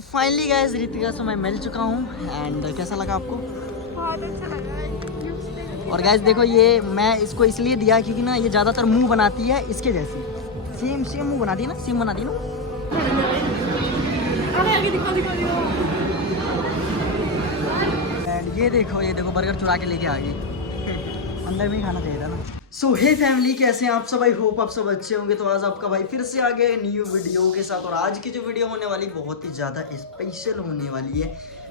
Finally guys Ritika से मैं मिल चुका हूँ एंड कैसा लगा आपको? बहुत अच्छा लगा। और गाइस देखो ये मैं इसको इसलिए दिया क्योंकि ना ये ज़्यादातर मुंह बनाती है इसके जैसी, सेम सेम मुंह बनाती है ना, सेम बनाती है ना। एंड ये देखो बर्गर चुरा के लेके आ गई। अंदर में ही खाना चाहिए था ना। सो हे फैमिली, कैसे हैं आप सब? आई होप आप सब अच्छे होंगे। तो आज आपका भाई फिर से आ गया न्यू वीडियो के साथ। और आज की जो वीडियो होने वाली बहुत ही ज़्यादा स्पेशल होने वाली है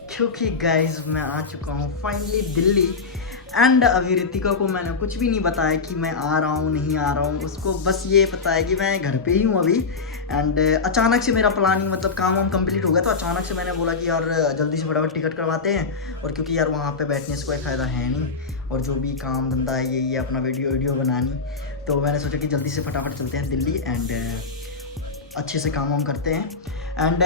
क्योंकि गाइज मैं आ चुका हूँ फाइनली दिल्ली। एंड अभी रितिका को मैंने कुछ भी नहीं बताया कि मैं आ रहा हूँ नहीं आ रहा हूँ, उसको बस ये पता है कि मैं घर पे ही हूँ अभी। एंड अचानक से मेरा प्लानिंग मतलब काम वाम कंप्लीट हो गया, तो अचानक से मैंने बोला कि यार जल्दी से फटाफट टिकट करवाते हैं। और क्योंकि यार वहाँ पे बैठने से कोई फ़ायदा है नहीं, और जो भी काम धंधा है यही है अपना वीडियो बनानी, तो मैंने सोचा कि जल्दी से फटाफट चलते हैं दिल्ली एंड अच्छे से काम वाम करते हैं। एंड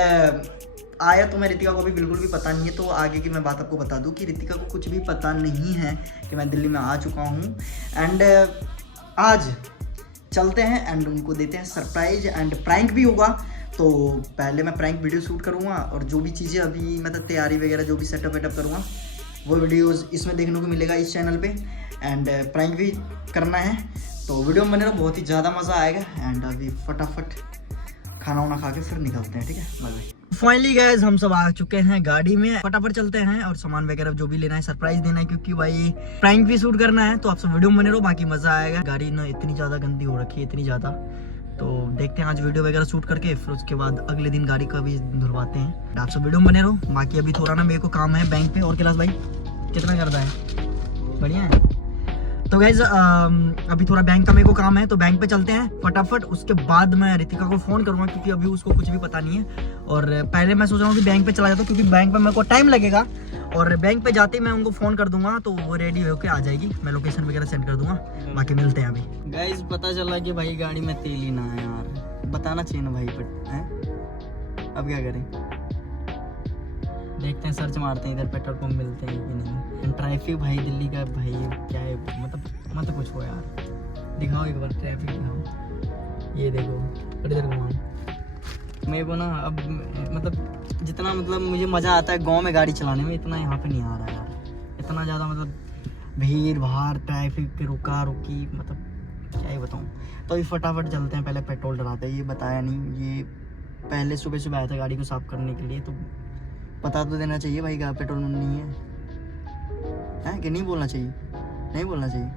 आया तो मैं रितिका को भी बिल्कुल भी पता नहीं है, तो आगे की मैं बात आपको बता दूं कि रितिका को कुछ भी पता नहीं है कि मैं दिल्ली में आ चुका हूं। एंड आज चलते हैं एंड उनको देते हैं सरप्राइज एंड प्रैंक भी होगा। तो पहले मैं प्रैंक वीडियो शूट करूँगा और जो भी चीज़ें अभी मतलब तैयारी वगैरह जो भी सेटअप वेटअप करूँगा वो वीडियोज़ इसमें देखने को मिलेगा इस चैनल पे। एंड प्रैंक भी करना है तो वीडियो में बने रहो, बहुत ही ज़्यादा मज़ा आएगा। एंड अभी फटाफट खाना वाना खा के फिर निकलते हैं, ठीक है? Bye bye. फाइनली गाइस हम सब आ चुके हैं गाड़ी में, फटाफट चलते हैं और सामान वगैरह जो भी लेना है सरप्राइज देना है क्योंकि भाई प्रैंक भी शूट करना है। तो आप सब वीडियो में बने रहो, बाकी मजा आएगा। गाड़ी ना इतनी ज्यादा गंदी हो रखी है, इतनी ज्यादा, तो देखते हैं आज वीडियो वगैरह शूट करके फिर उसके बाद अगले दिन गाड़ी का भी धुलवाते हैं। आप सब वीडियो में बने रहो। बाकी अभी थोड़ा ना मेरे को काम है बैंक पे। और कैलाश भाई कितना करता है? बढ़िया है। तो गाइज अभी थोड़ा बैंक का मेरे को काम है तो बैंक पे चलते हैं फटाफट। उसके बाद मैं रितिका को फ़ोन करूँगा क्योंकि अभी उसको कुछ भी पता नहीं है। और पहले मैं सोच रहा हूँ कि बैंक पे चला जाता हूँ क्योंकि बैंक पे मेरे को टाइम लगेगा, और बैंक पे जाते ही मैं उनको फ़ोन कर दूंगा तो वो रेडी होकर आ जाएगी। मैं लोकेशन वगैरह सेंड कर दूंगा। बाकी मिलते हैं अभी। गाइज पता चला कि भाई गाड़ी में तेल ही ना है यार, बताना चाहिए ना भाई, बट है अब क्या करें? देखते हैं, सर्च मारते हैं इधर पेट्रोल पंप मिलते हैं कि नहीं। ट्रैफिक भाई दिल्ली का भाई क्या है, मतलब कुछ हो यार। दिखाओ एक बार ट्रैफिक दिखाओ, ये देखो इधर घुमाओ। मेरे को ना अब मतलब जितना मतलब मुझे मज़ा आता है गांव में गाड़ी चलाने में, इतना यहाँ पे नहीं आ रहा यार। इतना ज़्यादा मतलब भीड़ भाड़ ट्रैफिक रुका रुकी, मतलब क्या ही बताऊँ। तो अभी फटाफट चलते हैं, पहले पेट्रोल डलाते हैं। ये बताया नहीं, ये पहले सुबह सुबह आया था गाड़ी को साफ़ करने के लिए, तो पता तो देना चाहिए भाई का पेट्रोल नहीं है कि नहीं बोलना चाहिए? नहीं बोलना चाहिए।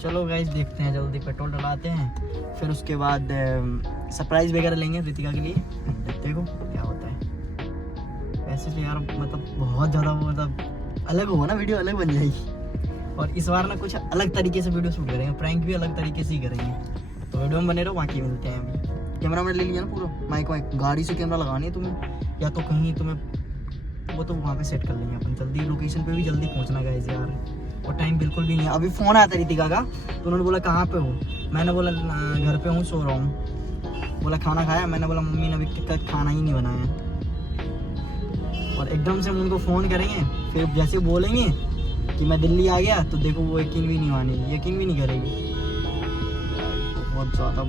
चलो गाइस देखते हैं, जल्दी पेट्रोल डलाते हैं फिर उसके बाद सरप्राइज वगैरह लेंगे रितिका के लिए। देखो क्या होता है। वैसे तो यार मतलब बहुत ज़्यादा वो मतलब अलग होगा ना, वीडियो अलग बन जाएगी। और इस बार ना कुछ अलग तरीके से वीडियो शूट करेंगे, प्रैंक भी अलग तरीके से ही करेंगे। तो वीडियो में बने रहो, बाकी मिलते हैं अभी। कैमरा मैंने ले लिया ना पूरा, माइक वाइक, गाड़ी से कैमरा लगानी है तुम्हें या तो कहीं तुम्हें, वो तो वहाँ पे सेट कर लेंगे अपन। जल्दी लोकेशन पे भी जल्दी पहुँचना गाइस यार, और टाइम बिल्कुल भी नहीं है। अभी फ़ोन आया था रितिका का, तो उन्होंने बोला कहाँ पे हो? मैंने बोला घर पे हूँ, सो रहा हूँ। बोला खाना खाया? मैंने बोला मम्मी ने अभी तक खाना ही नहीं बनाया। और एकदम से हम उनको फ़ोन करेंगे, फिर जैसे बोलेंगे कि मैं दिल्ली आ गया तो देखो वो यकीन भी नहीं करेगी। बहुत ज़्यादा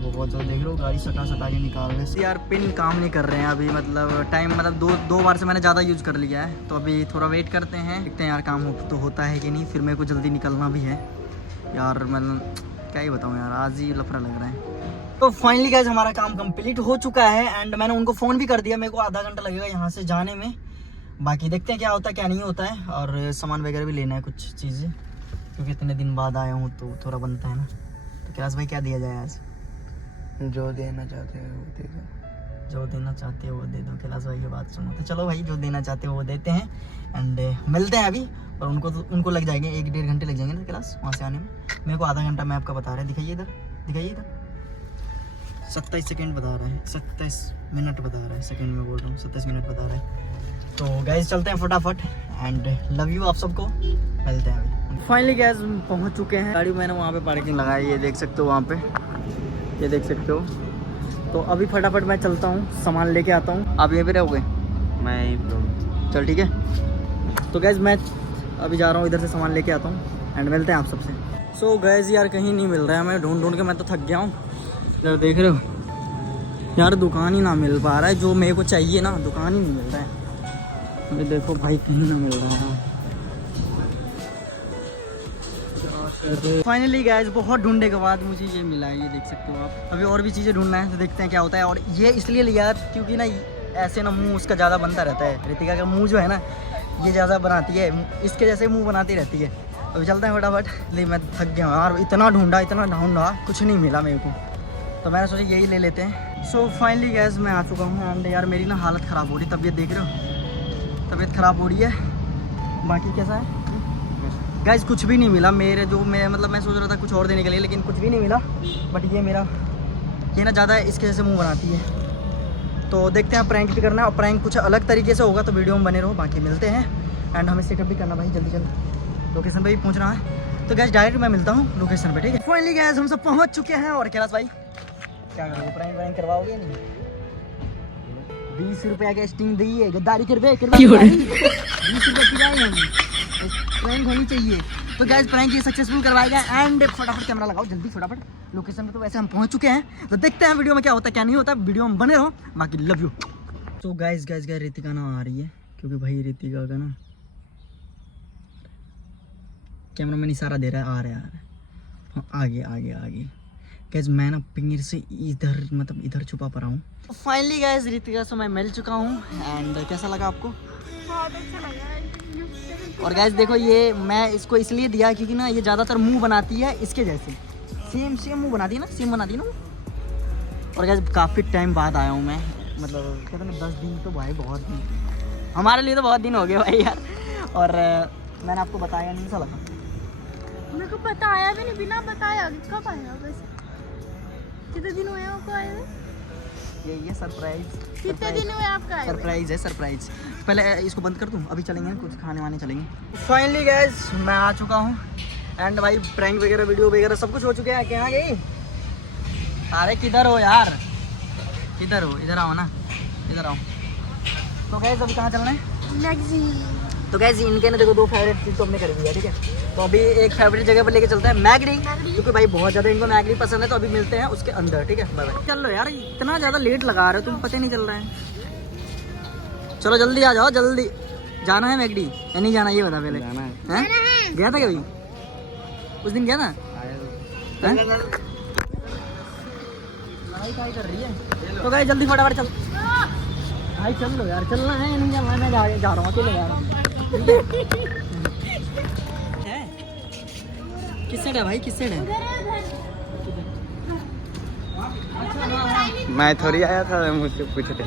देख लो गाड़ी सटा के निकाल रहे हैं यार। पिन काम नहीं कर रहे हैं अभी, मतलब टाइम मतलब दो बार से मैंने ज़्यादा यूज़ कर लिया है, तो अभी थोड़ा वेट करते हैं, देखते हैं यार काम तो होता है कि नहीं। फिर मेरे को जल्दी निकलना भी है यार, मतलब क्या ही बताऊँ यार, आज ही लफड़ा लग रहा है। तो फाइनली गाइस हमारा काम कंप्लीट हो चुका है एंड मैंने उनको फ़ोन भी कर दिया। मेरे को आधा घंटा लगेगा यहाँ से जाने में, बाकी देखते हैं क्या होता है क्या नहीं होता है। और सामान वगैरह भी लेना है कुछ चीज़ें, क्योंकि इतने दिन बाद आया हूँ तो थोड़ा बनता है ना। तो कैलाश भाई क्या दिया जाए आज? जो देना चाहते हो वो दे दो। जो देना चाहते हो वो दे दो। कैलाश भाई की बात सुनो। तो चलो भाई जो देना चाहते हो वो देते हैं एंड मिलते हैं अभी। और उनको लग जाएंगे 1-1.5 घंटे लग जाएंगे ना कैलाश वहाँ से आने में। मेरे को आधा घंटा मैप का बता रहा है, दिखाइए इधर 27 सेकंड बता रहा है, 27 मिनट बता रहा है, सेकंड में बोल रहा हूँ, 27 मिनट बता रहा है। तो गाइस चलते हैं फटाफट एंड लव यू आप सबको, मिलते हैं अभी। फाइनली गाइस पहुँच चुके हैं। गाड़ी मैंने वहाँ पे पार्किंग लगाई, ये देख सकते हो वहाँ पे, ये देख सकते हो। तो अभी फटाफट मैं चलता हूँ, सामान लेके आता हूँ। आप यहीं पे रहोगे? मैं यहीं। चल ठीक है। तो गैस मैं अभी जा रहा हूँ, इधर से सामान लेके आता हूँ एंड मिलते हैं आप सबसे। सो गैस यार कहीं नहीं मिल रहा है, मैं ढूंढ के मैं तो थक गया हूँ। जब देख रहे हो यार दुकान ही ना मिल पा रहा है, जो मेरे को चाहिए ना दुकान ही नहीं मिल रहा है। अरे देखो भाई कहीं ना मिल रहा है। फाइनली गाइस बहुत ढूंढने के बाद मुझे ये मिला है, ये देख सकते हो आप। अभी और भी चीज़ें ढूंढना है तो देखते हैं क्या होता है। और ये इसलिए लिया क्योंकि ना ऐसे ना मुंह उसका ज़्यादा बनता रहता है। रितिका का मुंह जो है ना ये ज़्यादा बनाती है, इसके जैसे मुंह बनाती रहती है। अभी चलते हैं फटाफट। नहीं मैं थक गया हूँ यार, इतना ढूंढा कुछ नहीं मिला मेरे को, तो मैंने सोचा यही ले लेते हैं। सो फाइनली गैस मैं आ चुका हूँ। एंड यार मेरी ना हालत ख़राब हो रही, तबीयत देख रहे हो, तबीयत ख़राब हो रही है। बाकी कैसा है गाइस, कुछ भी नहीं मिला मेरे जो मैं सोच रहा था कुछ और देने के लिए, लेकिन कुछ भी नहीं मिला। बट ये ना ज़्यादा इसके जैसे मुँह बनाती है, तो देखते हैं प्रैंक भी करना है। और प्रैंक कुछ अलग तरीके से होगा तो वीडियो में बने रहो। बाकी मिलते हैं। एंड हमें सेटअप भी करना भाई, जल्दी लोकेशन पे भी पहुंचना है। तो गैस डायरेक्ट मैं मिलता हूँ लोकेशन पे, ठीक है। फाइनली गैस हम सब पहुंच चुके हैं। और कैलाश भाई क्या करोगे, प्रैंक करवाओगे नहीं? 20 रुपये का स्टिंग दी है, गद्दारी कर 20 रुपये की जाएंगे हम, प्रैंक होनी चाहिए। तो गैस प्रैंक ये सक्सेसफुल करवाएगा। एंड फटाफट कैमरा लगाओ जल्दी फटाफट लोकेशन पे। तो वैसे हम पहुंच चुके हैं, तो देखते हैं वीडियो में क्या होता है क्या नहीं होता। वीडियो में बने रहो। बाकी लव यू। तो गैस रितिका ना आ रही है, क्योंकि भाई रितिका का ना कैमरा मैन इशारा दे रहा है, आ रहा है आगे। गैस मैं ना पिंगर से इधर छुपा पा रहा हूँ। फाइनली गैस रितिका से मैं मिल चुका हूँ। एंड कैसा लगा आपको? बहुत अच्छा लगा। और गैस देखो ये मैं इसको इसलिए दिया क्योंकि ना ये ज़्यादातर मुंह बनाती है इसके जैसे, सेम मुंह बनाती है ना, सेम बनाती है ना। और गैस काफ़ी टाइम बाद आया हूँ मैं, मतलब कहते ना 10 दिन तो भाई बहुत दिन, हमारे लिए तो बहुत दिन हो गए भाई यार। और मैंने आपको बताया नहीं सा लगा, मेरे को बताया भी नहीं, बिना बताया कब आया वैसे? कितने दिन हुए आपको आए हुए? ये सरप्राइज। कितने दिन हुए आपका आए हुए? सरप्राइज है सरप्राइज। पहले इसको बंद कर दूँ, अभी चलेंगे कुछ खाने वाने चलेंगे। फाइनली गैस मैं आ चुका हूँ। एंड भाई प्रैंक वगैरह वीडियो वगैरह सब कुछ हो चुके हैं। कहाँ गई? अरे किधर हो यार, किधर हो? इधर आओ ना, इधर आओ। तो गैस अभी कहाँ चलना है? मैगजीन। तो गैस इनके ना देखो 2 फेवरेट चीज़ तो हमने कर दिया, ठीक है। तो अभी एक फेवरेट जगह पर लेके चलते हैं, मैगडी, क्योंकि भाई बहुत ज़्यादा इनको मैगडी पसंद है। तो अभी मिलते हैं उसके अंदर, ठीक है। Bye bye. चल लो यार, इतना ज़्यादा लेट लगा रहे हो तुम, पता ही नहीं चल रहा है। चलो जल्दी आ जाओ, जल्दी जाना है मैगडी या नहीं जाना ये बता पहले। जाना हैं? गया था कभी उस दिन? गया था? लड़ाई कर रही है। तो गाइस जल्दी फटाफट चल भाई, चल लो यार, चलना है नहीं जाना? मैं जा रहा हूँ, अकेले जा रहा हूँ। किस साइड है भाई, किस साइड है? मैं थोड़ी आया था, मुझसे पूछते।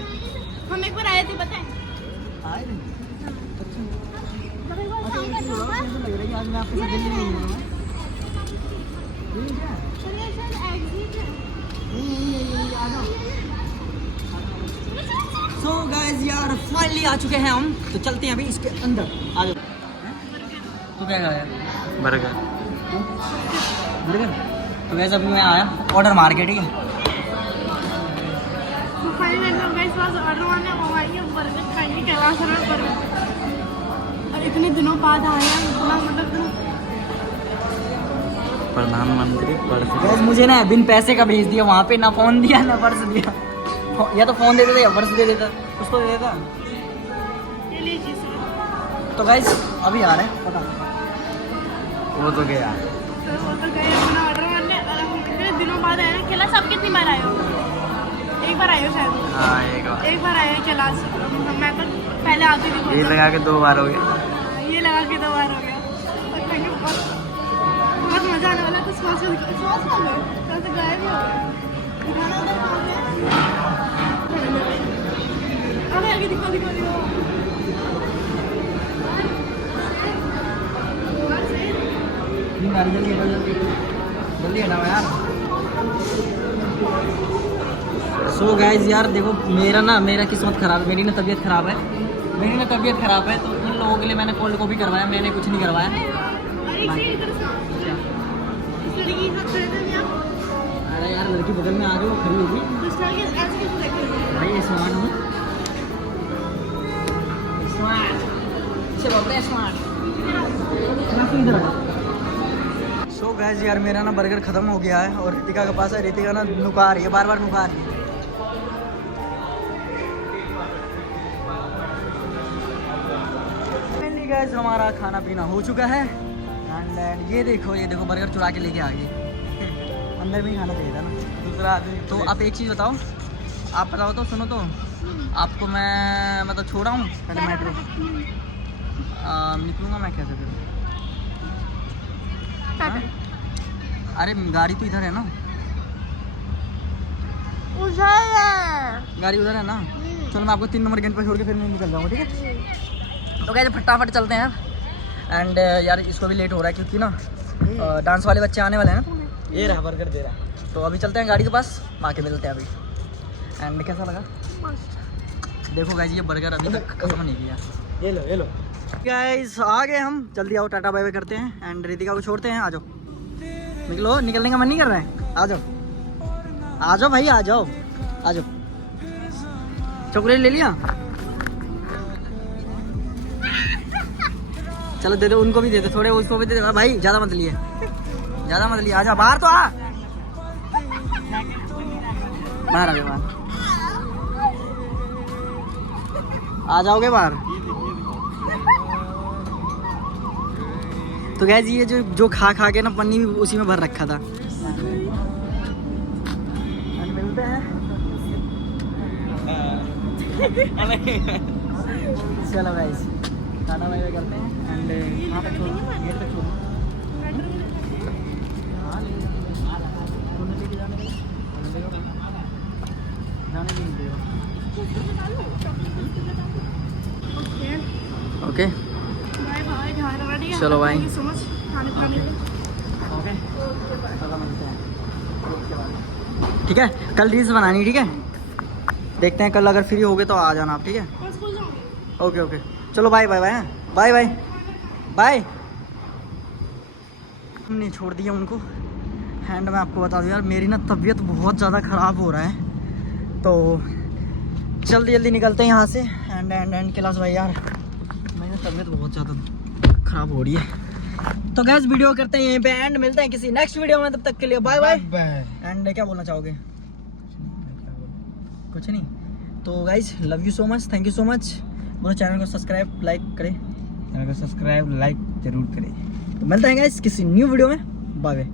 हम एक बार आए थे, बताएं? आए थे? लग रही है आज मैं आपके साथ दिल्ली नहीं हूँ। सो गाइस यार फाइनली आ चुके हैं हम, तो चलते हैं अभी इसके अंदर। आ जाओ। तो क्या खाया? बर्गर। तो वैसे अभी मैं आया ऑर्डर मार के, ठीक है। तो फाइनली हम गाइस बस ऑर्डर मारने आए हैं, बर्गर खाने के अलावा सर बर्गर। और इतने दिनों बाद आए हैं, इतना मतलब प्रधानमंत्री पर्स। गैस मुझे ना बिन पैसे का भेज दिया वहाँ पे, ना फ़ोन दिया ना पर्स दिया। या तो फ़ोन दे देता या पर्स दे देता, कुछ तो दे देता। ये लीजिए सर। तो गैस अभी आ रहे हैं, पता वो तो गया। तो वो तो गए अपना ऑर्डर मारने, और हम इतने दिनों बाद आए हैं। कैलाश आप कितनी बार आए हो? एक बार आए हो शायद। हाँ एक बार आए हो कैलाश। मैं तो पहले आती थी। ये लगा के 2 बार हो गया। ये लगा के 2 बार हो गया। और खाने में बहुत मज़ा आने वाला है। तो सॉस खा गए, तो गायब ही हो गए। खाना उधर खा गए। अरे आगे दिखा जल्दी हटाओ यार। सो गाइस यार देखो मेरा किस्मत खराब है, मेरी ना तबीयत खराब है, तो इन लोगों के लिए मैंने कोल्ड कॉफी करवाया, मैंने कुछ नहीं करवाया। अरे यार लड़की बगल में आ गई, वो खड़ी होगी भाई। ये स्मार्ट हूँ, सो गाइस यार मेरा ना बर्गर ख़त्म हो गया है और रितिका के पास है। रितिका ना नुका रही है, बार नुका रही है। गाइस हमारा खाना पीना हो चुका है एंड ये देखो बर्गर चुरा के लेके आ गए। अंदर में ही खाना चाहिए था ना, दूसरा आदमी। तो आप एक चीज़ बताओ, आप बताओ तो, सुनो तो, आपको मैं मतलब छोड़ा हूँ पहले मेट्रो निकलूँगा मैं कैसे फिर? हाँ? अरे गाड़ी तो इधर है ना, गाड़ी उधर है ना। चलो मैं आपको 3 नंबर गेट पर छोड़ के फिर मैं निकल जाऊँगा, ठीक है? तो कैसे फटाफट चलते हैं एंड यार इसको भी लेट हो रहा है क्योंकि ना डांस वाले बच्चे आने वाले हैं ना। ये रहा बर्गर दे रहा, तो अभी चलते हैं गाड़ी के पास, आके मिलते हैं अभी। एंड कैसा लगा देखो गाइस, ये बर्गर अभी तक खत्म नहीं किया। ये लो गाइस, आ गए हम। जल्दी आओ, टाटा बाय बाय करते हैं एंड रितिका को छोड़ते हैं। आ जाओ, निकलो, निकलने का मन नहीं कर रहा है? आ जाओ भाई, आ जाओ। चॉकलेट ले लिया? चलो दे दो, उनको भी दे दो थोड़े, उसको भी दे दो भाई, ज़्यादा मत लिए। आ जा, बाहर तो आ, बाहर आ जाओगे बाहर? तो गैस ये जो खा के ना पन्नी भी उसी में भर रखा था। मिलते हैं। चलो गाइस, खाना वाना करते हैं एंड यहाँ तक छोड़ो, गेट तक छोड़ो। जाने भी नहीं देगा। ओके चलो भाई, ठीक है? कल रील्स बनानी, ठीक है? देखते हैं कल अगर फ्री हो गए तो आ जाना आप, ठीक है? ओके चलो बाय बाय। हमने छोड़ दिया उनको एंड मैं आपको बता दूं यार, मेरी ना तबीयत बहुत ज़्यादा ख़राब हो रहा है, तो जल्दी निकलते हैं यहाँ से। एंड कैलाश भाई यार, मेरी तबीयत बहुत ज़्यादा ख़राब हो रही है। तो गैस वीडियो करते हैं यहीं पे एंड मिलते हैं किसी नेक्स्ट वीडियो में, तब तक के लिए बाय बाय। एंड क्या बोलना चाहोगे? कुछ नहीं। तो guys love you so much, thank you so much. मेरे चैनल को सब्सक्राइब लाइक करें, लाइक जरूर करें। तो मिलते हैं गाइज किसी न्यू वीडियो में, बाय बाय।